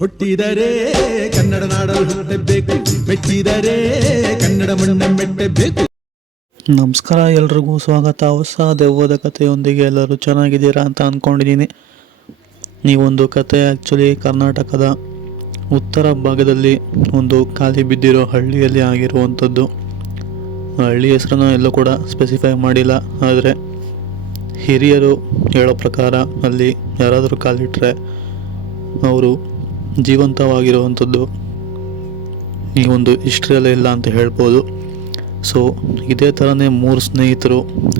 ಹುಟ್ಟಿದರೆ ಕನ್ನಡ ನಾಡಲು ಹುಟ್ಟಬೇಕು, ಮೆಟ್ಟಿದರೆ ಕನ್ನಡ ಮಣ್ಣ ಮೆಟ್ಟಬೇಕು. ನಮಸ್ಕಾರ, ಎಲ್ರಿಗೂ ಸ್ವಾಗತ. ಹೊಸ ದೆವ್ವದ ಕಥೆಯೊಂದಿಗೆ ಎಲ್ಲರೂ ಚೆನ್ನಾಗಿದ್ದೀರಾ ಅಂತ ಅಂದ್ಕೊಂಡಿದ್ದೀನಿ. ಈ ಒಂದು ಕತೆ ಆ್ಯಕ್ಚುಲಿ ಕರ್ನಾಟಕದ ಉತ್ತರ ಭಾಗದಲ್ಲಿ ಒಂದು ಖಾಲಿ ಬಿದ್ದಿರೋ ಹಳ್ಳಿಯಲ್ಲಿ ಆಗಿರುವಂಥದ್ದು. ಹಳ್ಳಿ ಹೆಸರನ್ನು ಎಲ್ಲೂ ಕೂಡ ಸ್ಪೆಸಿಫೈ ಮಾಡಿಲ್ಲ, ಆದರೆ ಹಿರಿಯರು ಹೇಳೋ ಪ್ರಕಾರ ಅಲ್ಲಿ ಯಾರಾದರೂ ಕಾಲಿಟ್ಟರೆ ಅವರು ಜೀವಂತವಾಗಿರುವಂಥದ್ದು ಈ ಒಂದು ಹಿಸ್ಟ್ರಿಯಲ್ಲೇ ಇಲ್ಲ ಅಂತ ಹೇಳ್ಬೋದು. ಸೊ ಇದೇ ಥರನೇ 3 ಸ್ನೇಹಿತರು,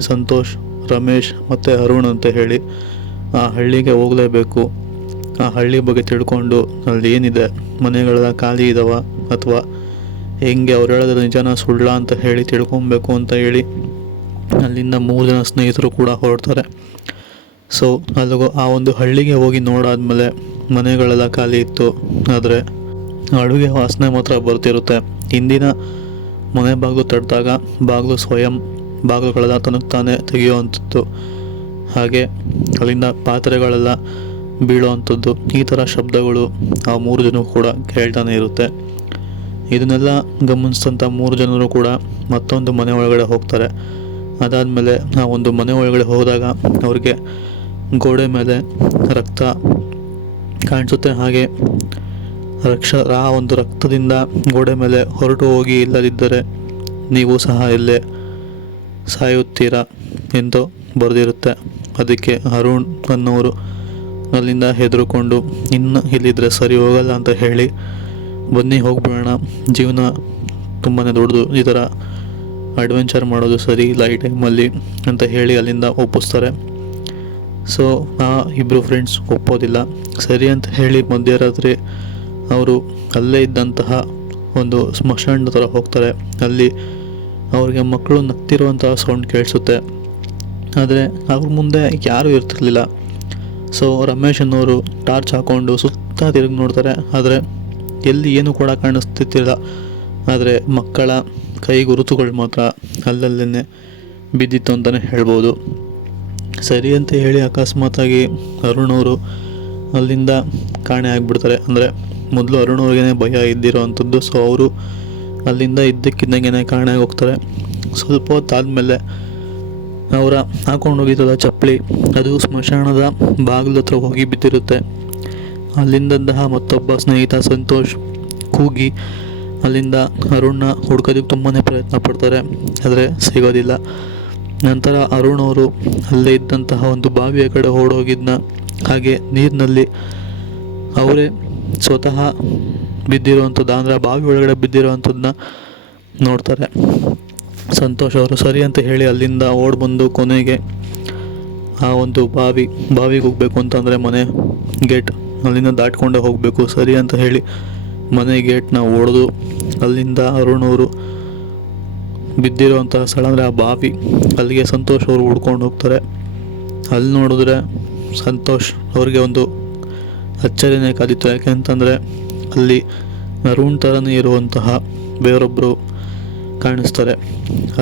ಸಂತೋಷ್, ರಮೇಶ್ ಮತ್ತು ಅರುಣ್ ಅಂತ ಹೇಳಿ ಆ ಹಳ್ಳಿಗೆ ಹೋಗಲೇಬೇಕು. ಆ ಹಳ್ಳಿ ಬಗ್ಗೆ ತಿಳ್ಕೊಂಡು ಅಲ್ಲಿ ಏನಿದೆ, ಮನೆಗಳೆಲ್ಲ ಖಾಲಿ ಇದ್ದಾವ ಅಥವಾ ಹೆಂಗೆ, ಅವ್ರು ಹೇಳೋದು ನಿಜನ ಸುಳ್ಳ ಅಂತ ಹೇಳಿ ತಿಳ್ಕೊಬೇಕು ಅಂತ ಹೇಳಿ ಅಲ್ಲಿಂದ 3 ಜನ ಸ್ನೇಹಿತರು ಕೂಡ ಹೊರಡ್ತಾರೆ. ಸೊ ಅಲ್ಲಿಗೂ ಆ ಒಂದು ಹಳ್ಳಿಗೆ ಹೋಗಿ ನೋಡಾದ್ಮೇಲೆ ಮನೆಗಳೆಲ್ಲ ಖಾಲಿ ಇತ್ತು, ಆದರೆ ಅಡುಗೆ ವಾಸನೆ ಮಾತ್ರ ಬರ್ತಿರುತ್ತೆ. ಹಿಂದಿನ ಮನೆ ಬಾಗಿಲು ತಟ್ಟಿದಾಗ ಬಾಗಿಲು ಸ್ವಯಂ ಬಾಗಿಲುಗಳೆಲ್ಲ ತನಗೆ ತಾನೇ ತೆಗೆಯುವಂಥದ್ದು, ಹಾಗೆ ಅಲ್ಲಿಂದ ಪಾತ್ರೆಗಳೆಲ್ಲ ಬೀಳುವಂಥದ್ದು, ಈ ಥರ ಶಬ್ದಗಳು ಆ 3 ಜನರು ಕೂಡ ಕೇಳ್ತಾನೆ ಇರುತ್ತೆ. ಇದನ್ನೆಲ್ಲ ಗಮನಿಸಿದಂಥ 3 ಜನರು ಕೂಡ ಮತ್ತೊಂದು ಮನೆ ಒಳಗಡೆ ಹೋಗ್ತಾರೆ. ಅದಾದಮೇಲೆ ಆ ಒಂದು ಮನೆ ಒಳಗಡೆ ಹೋದಾಗ ಅವ್ರಿಗೆ ಗೋಡೆ ಮೇಲೆ ರಕ್ತ ಕಾಣಿಸುತ್ತೆ. ಹಾಗೆ ಆ ಒಂದು ರಕ್ತದಿಂದ ಗೋಡೆ ಮೇಲೆ ಹೊರಟು ಹೋಗಿ ಇಲ್ಲದಿದ್ದರೆ ನೀವು ಸಹ ಇಲ್ಲೇ ಸಾಯುತ್ತೀರಾ ಎಂದು ಬರೆದಿರುತ್ತೆ. ಅದಕ್ಕೆ ಅರುಣ್ ಅನ್ನೋರು ಅಲ್ಲಿಂದ ಹೆದರ್ಕೊಂಡು ಇನ್ನು ಇಲ್ಲಿದ್ದರೆ ಸರಿ ಹೋಗಲ್ಲ ಅಂತ ಹೇಳಿ, ಬನ್ನಿ ಹೋಗ್ಬಿಡೋಣ, ಜೀವನ ತುಂಬಾ ದೊಡ್ಡದು, ಈ ಥರ ಅಡ್ವೆಂಚರ್ ಮಾಡೋದು ಸರಿ ಇಲ್ಲ ಈ ಟೈಮಲ್ಲಿ ಅಂತ ಹೇಳಿ ಅಲ್ಲಿಂದ ಒಪ್ಪಿಸ್ತಾರೆ. ಸೊ ಆ ಇಬ್ಬರು ಫ್ರೆಂಡ್ಸ್ ಒಪ್ಪೋದಿಲ್ಲ. ಸರಿ ಅಂತ ಹೇಳಿ ಮಧ್ಯರಾತ್ರಿ ಅವರು ಅಲ್ಲೇ ಇದ್ದಂತಹ ಒಂದು ಸ್ಮಶಾನದ ಥರ ಹೋಗ್ತಾರೆ. ಅಲ್ಲಿ ಅವ್ರಿಗೆ ಮಕ್ಕಳು ನಗ್ತಿರುವಂತಹ ಸೌಂಡ್ ಕೇಳಿಸುತ್ತೆ, ಆದರೆ ಅವ್ರ ಮುಂದೆ ಯಾರೂ ಇರ್ತಿರ್ಲಿಲ್ಲ. ಸೊ ರಮೇಶ್ ಅನ್ನೋರು ಟಾರ್ಚ್ ಹಾಕ್ಕೊಂಡು ಸುತ್ತ ತಿರುಗಿ ನೋಡ್ತಾರೆ, ಆದರೆ ಎಲ್ಲಿ ಏನೂ ಕೂಡ ಕಾಣಿಸ್ತಿರ್ತಿಲ್ಲ. ಆದರೆ ಮಕ್ಕಳ ಕೈ ಗುರುತುಗಳು ಮಾತ್ರ ಅಲ್ಲಲ್ಲೇ ಬಿದ್ದಿತ್ತು ಅಂತಲೇ ಹೇಳ್ಬೋದು. ಸರಿ ಅಂತ ಹೇಳಿ ಅಕಸ್ಮಾತಾಗಿ ಅರುಣ್ ಅವರು ಅಲ್ಲಿಂದ ಕಾಣೆ ಆಗಿಬಿಡ್ತಾರೆ. ಅಂದರೆ ಮೊದಲು ಅರುಣ್ ಅವ್ರಿಗೇ ಭಯ ಇದ್ದಿರೋ ಅಂಥದ್ದು. ಸೊ ಅವರು ಅಲ್ಲಿಂದ ಇದ್ದಕ್ಕಿದ್ದಂಗೆ ಕಾಣೆ ಆಗಿ ಹೋಗ್ತಾರೆ. ಸ್ವಲ್ಪ ಹೊತ್ತಾದಮೇಲೆ ಅವರ ಹಾಕೊಂಡು ಹೋಗಿದ್ದಲ್ಲ ಚಪ್ಪಲಿ, ಅದು ಸ್ಮಶಾನದ ಬಾಗಿಲು ಹತ್ರ ಹೋಗಿ ಬಿದ್ದಿರುತ್ತೆ. ಅಲ್ಲಿಂದಂತಹ ಮತ್ತೊಬ್ಬ ಸ್ನೇಹಿತ ಸಂತೋಷ್ ಕೂಗಿ ಅಲ್ಲಿಂದ ಅರುಣ್ನ ಹುಡ್ಕೋದಕ್ಕೆ ತುಂಬಾ ಪ್ರಯತ್ನ ಪಡ್ತಾರೆ, ಆದರೆ ಸಿಗೋದಿಲ್ಲ. ನಂತರ ಅರುಣ್ ಅವರು ಅಲ್ಲೇ ಇದ್ದಂತಹ ಒಂದು ಬಾವಿಯ ಕಡೆ ಓಡೋಗಿದ್ದನ್ನ, ಹಾಗೆ ನೀರಿನಲ್ಲಿ ಅವರೇ ಸ್ವತಃ ಬಿದ್ದಿರುವಂಥದ್ದು, ಅಂದರೆ ಬಾವಿ ಒಳಗಡೆ ಬಿದ್ದಿರುವಂಥದ್ದನ್ನ ನೋಡ್ತಾರೆ. ಸಂತೋಷ್ ಅವರು ಸರಿ ಅಂತ ಹೇಳಿ ಅಲ್ಲಿಂದ ಓಡ್ಬಂದು ಕೊನೆಗೆ ಆ ಒಂದು ಬಾವಿಗೆ ಹೋಗಬೇಕು ಅಂತಂದರೆ ಮನೆ ಗೇಟ್ ಅಲ್ಲಿಂದ ದಾಟ್ಕೊಂಡೇ ಹೋಗಬೇಕು. ಸರಿ ಅಂತ ಹೇಳಿ ಮನೆ ಗೇಟ್ನ ಒಡೆದು ಅಲ್ಲಿಂದ ಅರುಣ್ ಅವರು ಬಿದ್ದಿರುವಂತಹ ಸ್ಥಳ, ಅಂದರೆ ಆ ಬಾವಿ, ಅಲ್ಲಿಗೆ ಸಂತೋಷ್ ಅವರು ಹುಡ್ಕೊಂಡು ಹೋಗ್ತಾರೆ. ಅಲ್ಲಿ ನೋಡಿದ್ರೆ ಸಂತೋಷ್ ಅವ್ರಿಗೆ ಒಂದು ಅಚ್ಚರಿನೇ ಕಾದಿತ್ತು. ಯಾಕೆ ಅಂತಂದರೆ ಅಲ್ಲಿ ಅರುಣ್ ಥರನೇ ಇರುವಂತಹ ಬೇರೊಬ್ಬರು ಕಾಣಿಸ್ತಾರೆ.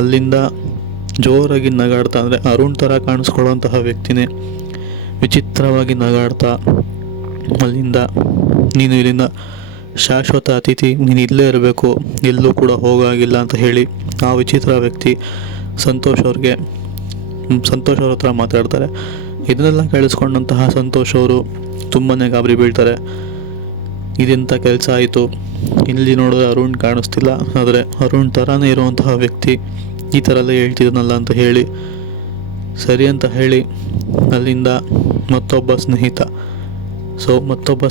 ಅಲ್ಲಿಂದ ಜೋರಾಗಿ ನಗಾಡ್ತಾ, ಅಂದರೆ ಅರುಣ್ ಥರ ಕಾಣಿಸ್ಕೊಳ್ಳುವಂತಹ ವ್ಯಕ್ತಿನೇ ವಿಚಿತ್ರವಾಗಿ ನಗಾಡ್ತಾ ಅಲ್ಲಿಂದ, ನೀನು ಇಲ್ಲಿಂದ ಶಾಶ್ವತ ಅತಿಥಿ, ನೀನು ಇಲ್ಲೇ ಇರಬೇಕು, ಎಲ್ಲೂ ಕೂಡ ಹೋಗಾಗಿಲ್ಲ ಅಂತ ಹೇಳಿ ಆ ವಿಚಿತ್ರ ವ್ಯಕ್ತಿ ಸಂತೋಷ್ ಅವ್ರ ಹತ್ರ ಮಾತಾಡ್ತಾರೆ. ಇದನ್ನೆಲ್ಲ ಕೇಳಿಸ್ಕೊಂಡಂತಹ ಸಂತೋಷ್ ಅವರು ತುಂಬಾ ಗಾಬರಿ ಬೀಳ್ತಾರೆ. ಇದೆಂಥ ಕೆಲಸ ಆಯಿತು, ಇಲ್ಲಿ ನೋಡಿದ್ರೆ ಅರುಣ್ ಕಾಣಿಸ್ತಿಲ್ಲ, ಆದರೆ ಅರುಣ್ ಥರನೇ ಇರುವಂತಹ ವ್ಯಕ್ತಿ ಈ ಥರ ಎಲ್ಲ ಹೇಳ್ತಿದ್ದಾನಲ್ಲ ಅಂತ ಹೇಳಿ, ಸರಿ ಅಂತ ಹೇಳಿ ಅಲ್ಲಿಂದ ಮತ್ತೊಬ್ಬ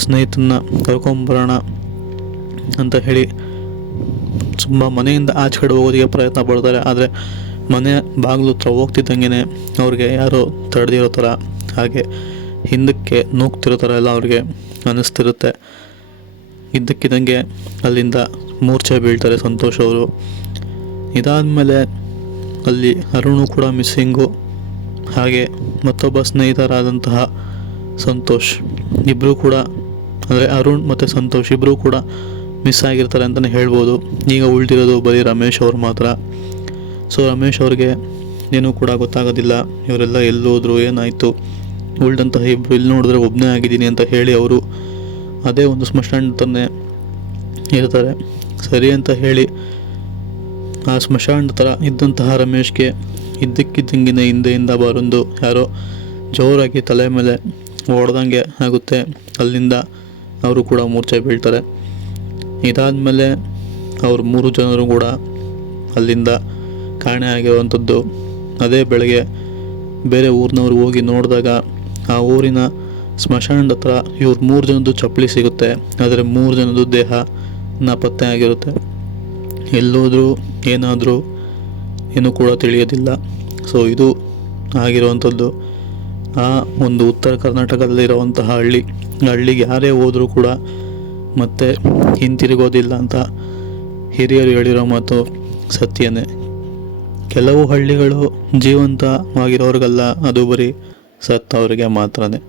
ಸ್ನೇಹಿತನ ಕರ್ಕೊಂಬರೋಣ ಅಂತ ಹೇಳಿ ತುಂಬ ಮನೆಯಿಂದ ಆಚೆ ಕಡೆ ಹೋಗೋದಕ್ಕೆ ಪ್ರಯತ್ನ ಪಡ್ತಾರೆ. ಆದರೆ ಮನೆ ಬಾಗಿಲು ಹತ್ರ ಹೋಗ್ತಿದ್ದಂಗೆ ಅವ್ರಿಗೆ ಯಾರೋ ತಡೆದಿರೋ ಥರ, ಹಾಗೆ ಹಿಂದಕ್ಕೆ ನೂಗ್ತಿರೋ ಥರ ಎಲ್ಲ ಅವ್ರಿಗೆ ಅನ್ನಿಸ್ತಿರುತ್ತೆ. ಇದ್ದಕ್ಕಿದ್ದಂಗೆ ಅಲ್ಲಿಂದ ಮೂರ್ಛೆ ಬೀಳ್ತಾರೆ ಸಂತೋಷ್ ಅವರು. ಇದಾದಮೇಲೆ ಅಲ್ಲಿ ಅರುಣು ಕೂಡ ಮಿಸ್ಸಿಂಗು, ಹಾಗೆ ಮತ್ತೊಬ್ಬ ಸ್ನೇಹಿತರಾದಂತಹ ಸಂತೋಷ್, ಇಬ್ಬರು ಕೂಡ, ಅಂದರೆ ಅರುಣ್ ಮತ್ತು ಸಂತೋಷ್ ಇಬ್ಬರು ಕೂಡ ಮಿಸ್ ಆಗಿರ್ತಾರೆ ಅಂತಲೇ ಹೇಳ್ಬೋದು. ಈಗ ಉಳಿದಿರೋದು ಬರೀ ರಮೇಶ್ ಅವ್ರು ಮಾತ್ರ. ಸೊ ರಮೇಶ್ ಅವ್ರಿಗೆ ಏನೂ ಕೂಡ ಗೊತ್ತಾಗೋದಿಲ್ಲ, ಇವರೆಲ್ಲ ಎಲ್ಲೋದ್ರು, ಏನಾಯಿತು, ಉಳಿದಂತಹ ಇಬ್ಬರು ಇಲ್ಲಿ ನೋಡಿದ್ರೆ ಒಬ್ಬನೇ ಆಗಿದ್ದೀನಿ ಅಂತ ಹೇಳಿ ಅವರು ಅದೇ ಒಂದು ಸ್ಮಶಾನ ಹತ್ರನೇ ಇರ್ತಾರೆ. ಸರಿ ಅಂತ ಹೇಳಿ ಆ ಸ್ಮಶಾನದ ಥರ ಇದ್ದಂತಹ ರಮೇಶ್ಗೆ ಇದ್ದಕ್ಕಿದ್ದಂಗಿನ ಹಿಂದೆಯಿಂದ ಬರೊಂದು ಯಾರೋ ಜೋರಾಗಿ ತಲೆ ಮೇಲೆ ಹೊಡೆದಂಗೆ ಆಗುತ್ತೆ. ಅಲ್ಲಿಂದ ಅವರು ಕೂಡ ಮೂರ್ಛೆ ಬೀಳ್ತಾರೆ. ಇದಾದಮೇಲೆ ಅವ್ರು 3 ಜನರು ಕೂಡ ಅಲ್ಲಿಂದ ಕಾಣೆ ಆಗಿರುವಂಥದ್ದು. ಅದೇ ಬೆಳಗ್ಗೆ ಬೇರೆ ಊರಿನವ್ರು ಹೋಗಿ ನೋಡಿದಾಗ ಆ ಊರಿನ ಸ್ಮಶಾನದ ಹತ್ರ ಇವ್ರು 3 ಜನದ್ದು ಚಪ್ಪಲಿ ಸಿಗುತ್ತೆ. ಆದರೆ 3 ಜನದ್ದು ದೇಹ ನಾಪತ್ತೆ ಆಗಿರುತ್ತೆ. ಎಲ್ಲೋದ್ರೂ ಏನಾದರೂ ಏನೂ ಕೂಡ ತಿಳಿಯೋದಿಲ್ಲ. ಸೊ ಇದು ಆಗಿರುವಂಥದ್ದು ಆ ಒಂದು ಉತ್ತರ ಕರ್ನಾಟಕದಲ್ಲಿರುವಂತಹ ಹಳ್ಳಿಗೆ ಯಾರೇ ಹೋದರೂ ಕೂಡ ಮತ್ತೆ ಹಿಂತಿರುಗೋದಿಲ್ಲ ಅಂತ ಹಿರಿಯರು ಹೇಳಿರೋ ಮಾತು ಸತ್ಯನೇ. ಕೆಲವು ಹಳ್ಳಿಗಳು ಜೀವಂತವಾಗಿರೋರಿಗಲ್ಲ, ಅದು ಬರೀ ಸತ್ತವರಿಗೆ ಮಾತ್ರನೇ.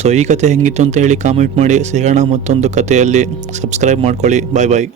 ಸೊ ಈ ಕತೆ ಹೆಂಗಿತ್ತು ಅಂತ ಹೇಳಿ ಕಾಮೆಂಟ್ ಮಾಡಿ. ಸಿಗೋಣ ಮತ್ತೊಂದು ಕಥೆಯಲ್ಲಿ. ಸಬ್ಸ್ಕ್ರೈಬ್ ಮಾಡ್ಕೊಳ್ಳಿ. ಬಾಯ್ ಬಾಯ್.